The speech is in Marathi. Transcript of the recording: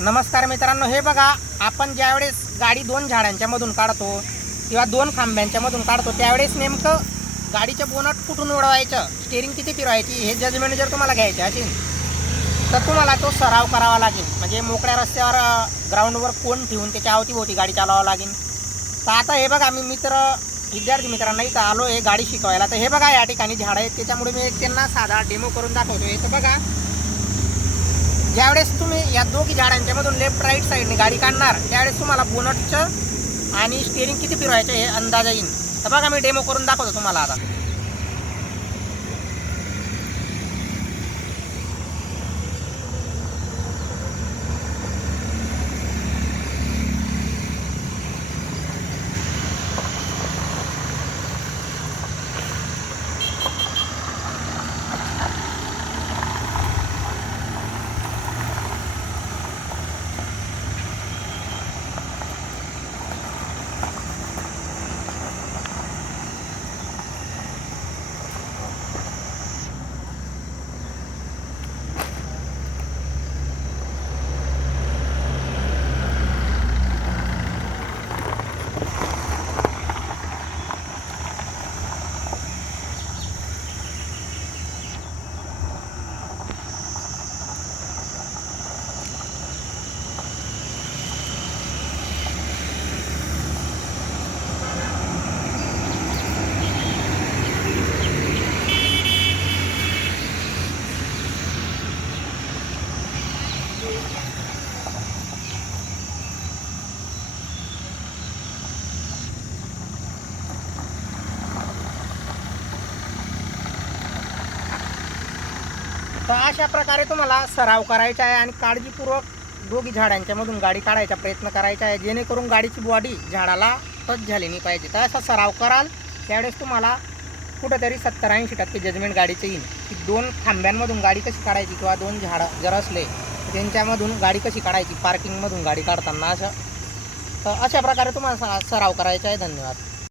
नमस्कार मित्रांनो, हे बघा, आपण ज्यावेळेस गाडी दोन झाडांच्या मधून काढतो किंवा दोन खांब्यांच्या मधून काढतो त्यावेळेस नेमकं गाडीचं बोनट कुठून उडवायचं, स्टेअरिंग किती फिरवायची हे जजमेंट जर तुम्हाला घ्यायचे असेल तर तुम्हाला तो सराव करावा लागेल. म्हणजे मोकळ्या रस्त्यावर ग्राउंडवर कोण ठेवून त्याच्या अवतीभोवती गाडी चालवावं लागेल. तर आता हे बघा, मी विद्यार्थी मित्रांना इथं आलो आहे गाडी शिकवायला. तर हे बघा, या ठिकाणी झाडं आहेत, त्याच्यामुळे मी त्यांना साधा डेमो करून दाखवतोय. तर बघा, ज्यावेळेस तुम्ही या दोघी झाडांच्या मधून लेफ्ट राईट साईडने गाडी काढणार त्यावेळेस तुम्हाला बोनटचं आणि स्टेअरिंग किती फिरवायचं हे अंदाजा येईल. तर बघा, मी डेमो करून दाखवतो तुम्हाला आता. तर अशा प्रकारे तुम्हाला सराव करायचा आहे आणि काळजीपूर्वक दोघी झाडांच्या मधून गाडी काढायचा प्रयत्न करायचा आहे, जेणेकरून गाडीची बॉडी झाडाला टच झाली नाही पाहिजे. तर असा सराव कराल त्यावेळेस तुम्हाला कुठंतरी 70-80% जजमेंट गाडीचं येईल की दोन खांब्यांमधून गाडी कशी काढायची किंवा दोन झाडं जर असले त्यांच्यामधून गाडी कशी काढायची, पार्किंगमधून गाडी काढताना. तर अशा प्रकारे तुम्हाला सराव करायचा आहे. धन्यवाद.